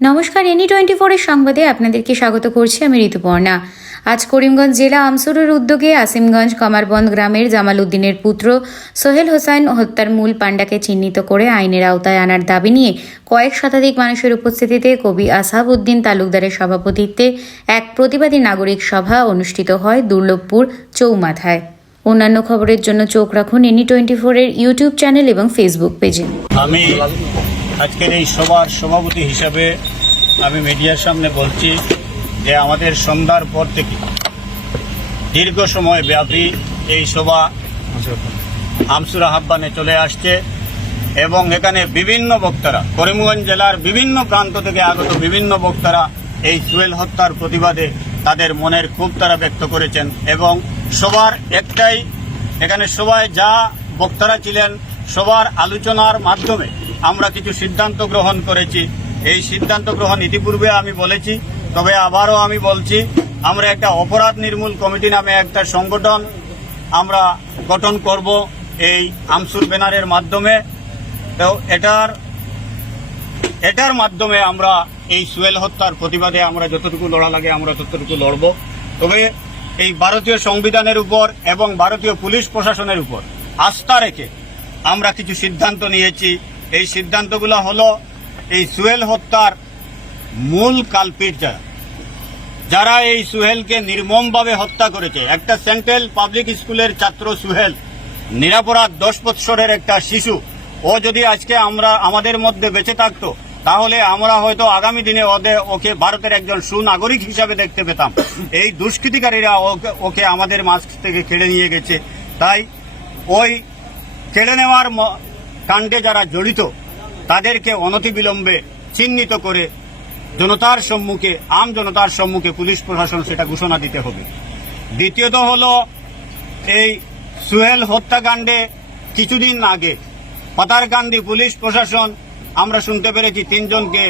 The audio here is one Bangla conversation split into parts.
নমস্কার এনি টোয়েন্টি ফোরের সংবাদে আপনাদেরকে স্বাগত করছি আমি ঋতুপর্ণা। আজ করিমগঞ্জ জেলা আমসুরের উদ্যোগে আসিমগঞ্জ কামারবন্দ গ্রামের জামাল উদ্দিনের পুত্র সোহেল হোসাইন হত্যার মূল পাণ্ডাকে চিহ্নিত করে আইনের আওতায় আনার দাবি নিয়ে কয়েক শতাধিক মানুষের উপস্থিতিতে কবি আসাব উদ্দিন তালুকদারের সভাপতিত্বে এক প্রতিবাদী নাগরিক সভা অনুষ্ঠিত হয় দুর্লভপুর চৌমাথায়। অন্যান্য খবরের জন্য চোখ রাখুন এনি টোয়েন্টি ফোরের ইউটিউব চ্যানেল এবং ফেসবুক পেজে। আমি আজকের এই সভার সভাপতি হিসাবে আমি মিডিয়ার সামনে বলছি যে আমাদের সন্ধ্যার পর থেকে দীর্ঘ সময় ব্যাপী এই সভা আমসুর আহ্বানে চলে আসছে এবং এখানে বিভিন্ন বক্তারা, করিমগঞ্জ জেলার বিভিন্ন প্রান্ত থেকে আগত বিভিন্ন বক্তারা এই সুয়েল হত্যার প্রতিবাদে তাদের মনের ক্ষোভ তারা ব্যক্ত করেছেন এবং সবার একটাই, এখানে সবাই যা বক্তারা ছিলেন, সবার আলোচনার মাধ্যমে আমরা কিছু সিদ্ধান্ত গ্রহণ করেছি। এই সিদ্ধান্ত গ্রহণ ইতিপূর্বে আমি বলেছি, তবে আবারও আমি বলছি, আমরা একটা অপরাধ নির্মূল কমিটি নামে একটা সংগঠন আমরা গঠন করব এই আমসুর ব্যানারের মাধ্যমে। তো এটার এটার মাধ্যমে আমরা এই সুয়েল হত্যার প্রতিবাদে আমরা যতটুকু লড়া লাগে আমরা ততটুকু লড়ব। তবে এই ভারতীয় সংবিধানের উপর এবং ভারতীয় পুলিশ প্রশাসনের উপর আস্থা রেখে আমরা কিছু সিদ্ধান্ত নিয়েছি। এই সিদ্ধান্তগুলো হলো এই সুহেল হত্যার মূল কালপিট যারা। যারা এই সুহেলকে নির্মমভাবে হত্যা করেছে। একটা সেন্ট্রাল পাবলিক স্কুলের ছাত্র সুহেল, নিরাপরাধ দশ বৎসরের একটা শিশু, ও যদি আজকে আমরা, আমাদের মধ্যে বেঁচে থাকতো, তাহলে আমরা হয়তো আগামী দিনে ওদের ওকে ভারতের একজন সুনাগরিক হিসাবে দেখতে পেতাম। এই দুষ্কৃতিকারীরা ওকে আমাদের মাঝ থেকে কেড়ে নিয়ে গেছে। তাই ওই কেড়ে নেওয়ার কাণ্ডে যারা জড়িত, তাদেরকে অনতিবিলম্বে চিহ্নিত করে জনতার সম্মুখে, আম জনতার সম্মুখে পুলিশ প্রশাসন সেটা ঘোষণা দিতে হবে। দ্বিতীয়ত হল এই সুহেল হত্যাকাণ্ডে কিছুদিন আগে পাতারকান্দি পুলিশ প্রশাসন, আমরা শুনতে পেরেছি তিনজনকে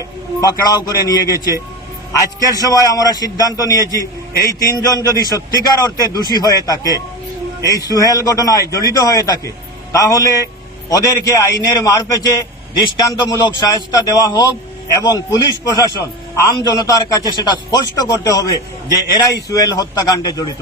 পাকড়াও করে নিয়ে গেছে। আজকের সভায় আমরা সিদ্ধান্ত নিয়েছি, এই তিনজন যদি সত্যিকার অর্থে দোষী হয়ে থাকে, এই সুহেল ঘটনায় জড়িত হয়ে থাকে, তাহলে ওদেরকে আইনের মারপেচে দৃষ্টান্তমূলক সাহায্যতা দেওয়া হোক এবং পুলিশ প্রশাসন, আম জনতার কাছে সেটা স্পষ্ট করতে হবে যে এরাই সুয়েল হত্যাকাণ্ডে জড়িত।